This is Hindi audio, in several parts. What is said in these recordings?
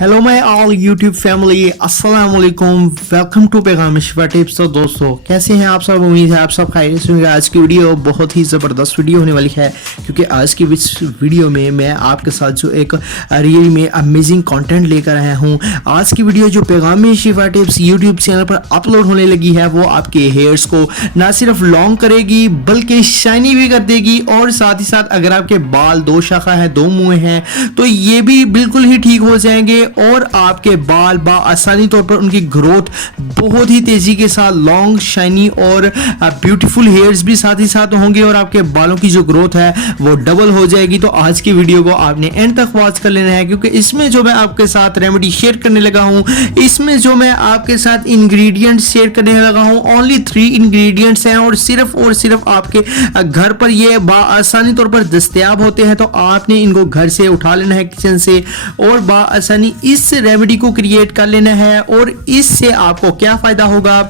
Hello my all YouTube family, अस्सलाम वालेकुम। वेलकम टू पैगाम शिफा टिप्स। तो दोस्तों कैसे हैं आप सब? उम्मीद है आप सब खैरियत से होंगे। आज की वीडियो बहुत ही ज़बरदस्त वीडियो होने वाली है, क्योंकि आज की इस वीडियो में मैं आपके साथ जो एक रियल में अमेजिंग कंटेंट लेकर आया हूं। आज की वीडियो जो पैगाम शिफा टिप्स यूट्यूब चैनल पर अपलोड होने लगी है, वो आपके हेयर्स को ना सिर्फ लॉन्ग करेगी बल्कि शाइनी भी कर देगी, और साथ ही साथ अगर आपके बाल दो शाखा है, दो मुँह हैं, तो ये भी बिल्कुल ही ठीक हो जाएंगे और आपके बाल आसानी तौर पर उनकी ग्रोथ बहुत ही तेजी के साथ लॉन्ग, शाइनी और ब्यूटीफुल हेयर्स भी साथ ही साथ होंगे, और आपके बालों की जो ग्रोथ है वो डबल हो जाएगी। तो आज की वीडियो को आपने एंड तक वॉच कर लेना है, क्योंकि इसमें जो मैं आपके साथ रेमेडी शेयर करने लगा हूं, इसमें जो मैं आपके साथ इंग्रेडिएंट्स शेयर करने लगा हूं, ओनली 3 इंग्रेडिएंट्स हैं और सिर्फ आपके घर पर ये आसानी तौर पर दस्तयाब होते हैं। तो आपने इनको घर से उठा लेना है, किचन से, और आसानी इस रेमेडी को क्रिएट कर लेना है। और इससे आपको क्या फायदा होगा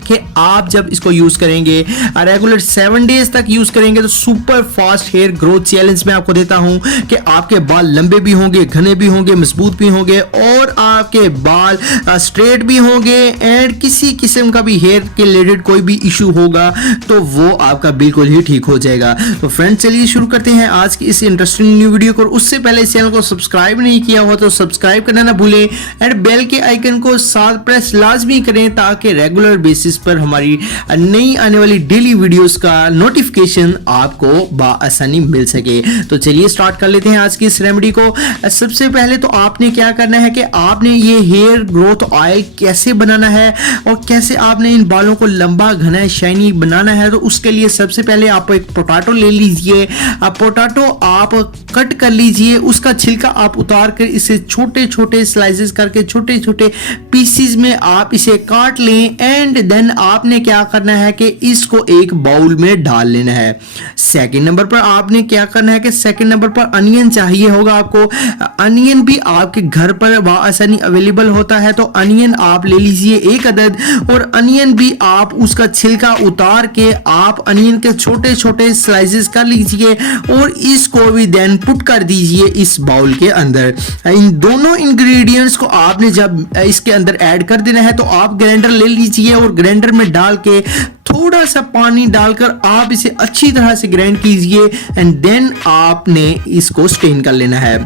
कि आप जब इसको यूज करेंगे, रेगुलर 7 डेज तक यूज करेंगे, तो super fast hair growth challenge मैं आपको देता हूं कि आपके बाल लंबे भी होंगे, घने भी होंगे, मजबूत भी होंगे, और आपके बाल स्ट्रेट भी होंगे, एंड किसी किस्म का भी हेयर के रिलेटेड कोई भी इशू होगा तो वो आपका बिल्कुल ही ठीक हो जाएगा। तो फ्रेंड्स चलिए शुरू करते हैं आज की इस इंटरेस्टिंग न्यू वीडियो को। उससे पहले इस चैनल को सब्सक्राइब नहीं किया हो तो सब्सक्राइब करना ना भूलें, एंड बेल के आइकन को साथ प्रेस लाजमी करें, ताकि रेगुलर बेसिस पर हमारी नई आने वाली डेली वीडियोस का नोटिफिकेशन आपको आसानी मिल सके। तो चलिए स्टार्ट कर लेते हैं आज की इस रेमेडी को। सबसे पहले तो आपने क्या करना है कि आपने ये हेयर ग्रोथ ऑयल कैसे बनाना है और कैसे आपने इन बालों को लंबा, घना, शाइनी बनाना है। तो उसके लिए सबसे पहले आप एक पोटैटो ले लीजिए। पोटैटो आप कट कर लीजिए, उसका छिलका आप उतार कर इसे छोटे छोटे स्लाइसेस करके छोटे छोटे पीसेस में आप इसे काट लें, एंड देन आपने क्या करना है कि इसको एक बाउल में डाल लेना है। सेकंड नंबर पर आपने क्या करना है कि सेकंड नंबर पर अनियन चाहिए होगा आपको। अनियन भी आपके घर पर आसानी अवेलेबल होता है, तो अनियन आप ले लीजिए 1 अदद, और अनियन भी आप उसका छिलका उतार के आप अनियन के छोटे छोटे स्लाइसेस कर लीजिए, और इसको भी देन पुट कर दीजिए इस बाउल के अंदर। इन दोनों इंग्रेडिएंट्स को आपने जब इसके अंदर ऐड कर देना है, तो आप ग्राइंडर ले लीजिए, और ग्राइंडर में डाल के थोड़ा सा पानी डालकर आप इसे अच्छी तरह से ग्राइंड कीजिए, एंड देन आपने इसको स्ट्रेन कर लेना है।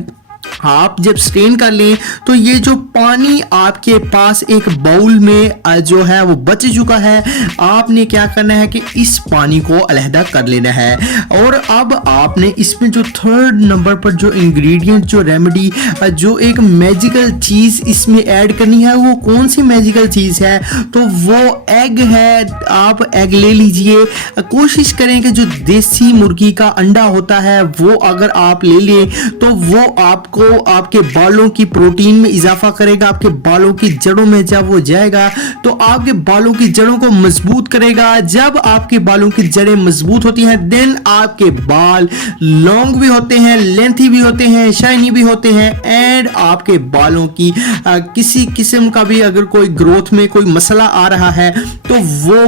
आप जब स्ट्रेन कर लें तो ये जो पानी आपके पास एक बाउल में जो है वो बच चुका है, आपने क्या करना है कि इस पानी को अलहदा कर लेना है। और अब आपने इसमें जो थर्ड नंबर पर जो इंग्रेडिएंट, जो रेमेडी, जो एक मैजिकल चीज इसमें ऐड करनी है, वो कौन सी मैजिकल चीज है? तो वो एग है। आप एग ले लीजिए। कोशिश करें कि जो देसी मुर्गी का अंडा होता है वो अगर आप ले लें, तो वो आपको आपके बालों की प्रोटीन में इजाफा करेगा। आपके बालों की जड़ों में जब वो जाएगा तो आपके बालों की जड़ों को मजबूत करेगा। जब आपके बालों की जड़ें मजबूत होती हैं, देन आपके बाल लॉन्ग भी होते हैं, लेंथी भी होते हैं, शाइनी भी होते हैं, एंड आपके बालों की किसी किस्म का भी अगर कोई ग्रोथ में कोई मसला आ रहा है तो वो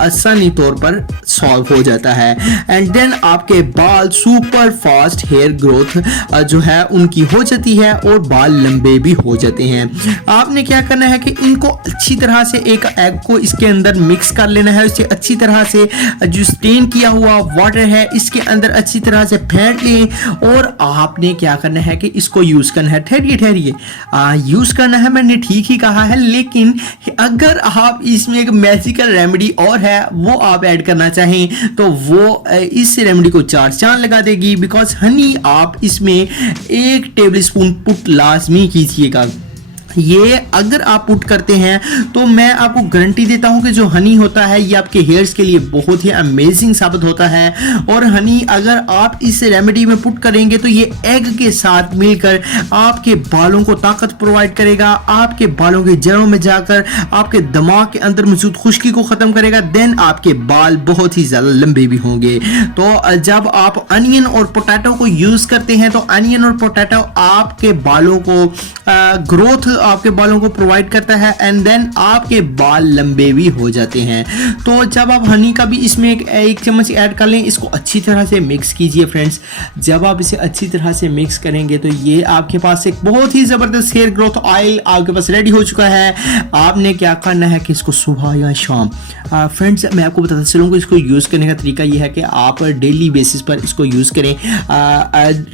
आसानी तौर पर सॉल्व हो जाता है, एंड देन आपके बाल सुपर फास्ट हेयर ग्रोथ जो है उनकी हो जाती है, और बाल लंबे भी हो जाते हैं। आपने क्या करना है कि इनको अच्छी तरह से एक एग को इसके अंदर मिक्स कर लेना है। उसे अच्छी तरह से जो स्टेन किया हुआ वाटर है इसके अंदर अच्छी तरह से फेंट लें, और आपने क्या करना है कि इसको यूज करना है। ठहरिए यूज करना है, मैंने ठीक ही कहा है, लेकिन अगर आप इसमें एक मैजिकल रेमेडी और है वो आप ऐड करना चाहें तो वो इस रेमेडी को 4 चांद लगा देगी। बिकॉज हनी आप इसमें 1 टेबल स्पून पुट लाजमी कीजिएगा। ये अगर आप पुट करते हैं तो मैं आपको गारंटी देता हूं कि जो हनी होता है ये आपके हेयर्स के लिए बहुत ही अमेजिंग साबित होता है। और हनी अगर आप इस रेमेडी में पुट करेंगे तो ये एग के साथ मिलकर आपके बालों को ताकत प्रोवाइड करेगा, आपके बालों की जड़ों में जाकर आपके दिमाग के अंदर मौजूद खुश्की को खत्म करेगा, देन आपके बाल बहुत ही ज्यादा लंबे भी होंगे। तो जब आप अनियन और पोटैटो को यूज करते हैं तो अनियन और पोटैटो आपके बालों को ग्रोथ आपके बालों को प्रोवाइड करता है एंड देन आपके बाल लंबे भी हो जाते हैं। तो जब आप हनी का भी इसमें एक चम्मच ऐड कर लें, इसको अच्छी तरह से मिक्स कीजिए फ्रेंड्स। जब आप इसे अच्छी तरह से मिक्स करेंगे तो ये आपके पास एक बहुत ही ज़बरदस्त हेयर ग्रोथ ऑयल आपके पास रेडी हो चुका है। आपने क्या करना है कि इसको सुबह या शाम, फ्रेंड्स मैं आपको बताता चलूँगा इसको यूज़ करने का तरीका ये है कि आप डेली बेसिस पर इसको यूज़ करें।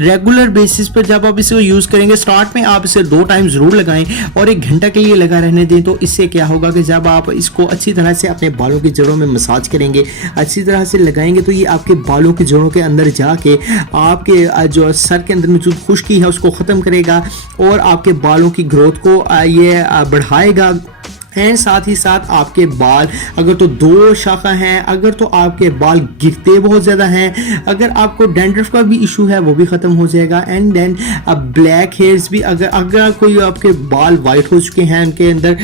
रेगुलर बेसिस पर जब आप इसको यूज़ करेंगे, स्टार्ट में आप इसे 2 टाइम ज़रूर लगाएं और 1 घंटा के लिए लगा रहने दें। तो इससे क्या होगा कि जब आप इसको अच्छी तरह से अपने बालों की जड़ों में मसाज करेंगे, अच्छी तरह से लगाएंगे, तो ये आपके बालों की जड़ों के अंदर जाके आपके जो सर के अंदर मौजूद खुश्की है उसको ख़त्म करेगा और आपके बालों की ग्रोथ को ये बढ़ाएगा। एंड साथ ही साथ आपके बाल अगर तो 2 शाखा हैं, अगर तो आपके बाल गिरते बहुत ज़्यादा हैं, अगर आपको डैंड्रफ का भी इशू है वो भी ख़त्म हो जाएगा। एंड देन ब्लैक हेयर्स भी, अगर कोई आपके बाल वाइट हो चुके हैं, उनके अंदर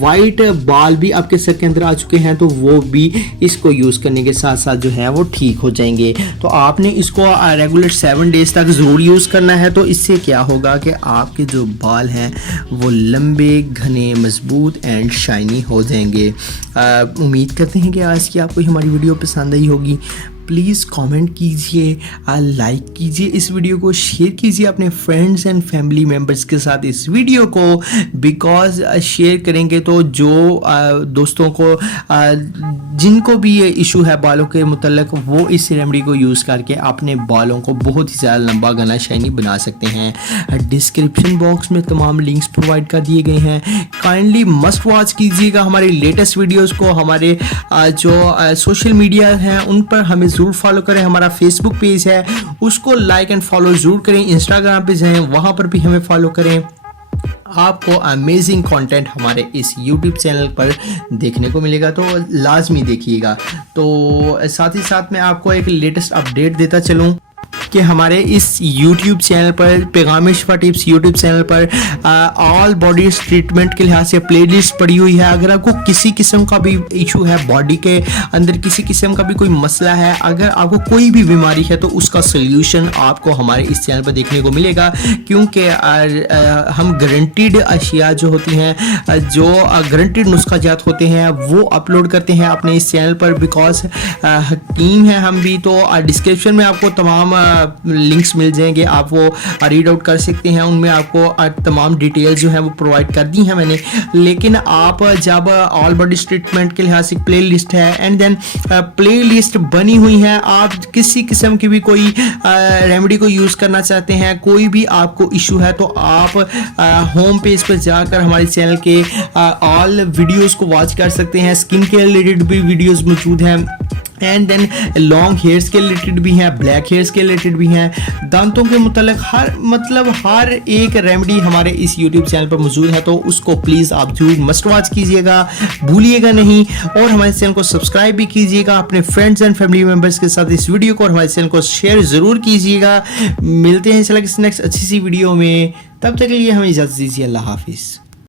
वाइट बाल भी आपके सर के अंदर आ चुके हैं, तो वो भी इसको यूज़ करने के साथ साथ जो है वो ठीक हो जाएंगे। तो आपने इसको रेगुलर 7 डेज़ तक ज़रूर यूज़ करना है। तो इससे क्या होगा कि आपके जो बाल हैं वो लंबे, घने, मजबूत एंड शाइनी हो जाएंगे। उम्मीद करते हैं कि आज की आपको हमारी वीडियो पसंद आई होगी। प्लीज़ कमेंट कीजिए, लाइक कीजिए इस वीडियो को, शेयर कीजिए अपने फ्रेंड्स एंड फैमिली मेम्बर्स के साथ इस वीडियो को, बिकॉज शेयर करेंगे तो जो दोस्तों को जिनको भी ये इशू है बालों के मुतल्लिक, वो इस रेमेडी को यूज़ करके अपने बालों को बहुत ही ज़्यादा लंबा, घना, शाइनी बना सकते हैं। डिस्क्रिप्शन बॉक्स में तमाम लिंक्स प्रोवाइड कर दिए गए हैं। काइंडली मस्ट वॉच कीजिएगा हमारे लेटेस्ट वीडियोज़ को। हमारे जो सोशल मीडिया हैं उन पर हमें ज़रूर फॉलो करें। हमारा फेसबुक पेज है उसको लाइक एंड फॉलो ज़रूर करें। इंस्टाग्राम पे जाएं, वहाँ पर भी हमें फॉलो करें। आपको अमेजिंग कंटेंट हमारे इस YouTube चैनल पर देखने को मिलेगा, तो लाजमी देखिएगा। तो साथ ही साथ मैं आपको एक लेटेस्ट अपडेट देता चलूँ कि हमारे इस YouTube चैनल पर, पैगाम शिफा टिप्स YouTube चैनल पर ऑल बॉडी ट्रीटमेंट के लिहाज से प्लेलिस्ट पड़ी हुई है। अगर आपको किसी किस्म का भी इशू है, बॉडी के अंदर किसी किस्म का भी कोई मसला है, अगर आपको कोई भी बीमारी है, तो उसका सोल्यूशन आपको हमारे इस चैनल पर देखने को मिलेगा। क्योंकि हम गारंटीड अशिया जो होती हैं, जो गारंटीड नुस्खा जात होते हैं, वो अपलोड करते हैं अपने इस चैनल पर। बिकॉज हकीम हैं हम भी, तो डिस्क्रिप्शन में आपको तमाम लिंक्स मिल जाएंगे, आप वो रीड आउट कर सकते हैं। उनमें आपको तमाम डिटेल्स जो है वो प्रोवाइड कर दी हैं मैंने। लेकिन आप जब ऑल बॉडी ट्रीटमेंट के लिहाज से प्ले लिस्ट है, एंड देन प्ले लिस्ट बनी हुई है, आप किसी किस्म की भी कोई रेमेडी को यूज़ करना चाहते हैं, कोई भी आपको इशू है, तो आप होम पेज पर जाकर हमारे चैनल के ऑल वीडियोज़ को वॉच कर सकते हैं। स्किन के रिलेटेड भी वीडियोज़ मौजूद हैं, एंड देन लॉन्ग हेयर्स के रिलेटेड भी हैं, ब्लैक हेयर्स के रिलेटेड भी हैं, दांतों के मुतल्लिक हर एक रेमेडी हमारे इस YouTube चैनल पर मौजूद है। तो उसको प्लीज़ आप जरूर मस्ट वॉच कीजिएगा, भूलिएगा नहीं। और हमारे चैनल को सब्सक्राइब भी कीजिएगा अपने फ्रेंड्स एंड फैमिली मेम्बर्स के साथ इस वीडियो को, और हमारे चैनल को शेयर ज़रूर कीजिएगा। मिलते हैं इंशाल्लाह किसी नेक्स्ट अच्छी सी वीडियो में, तब तक के लिए हमें इजाज़त दीजिए। अल्लाह हाफिज़।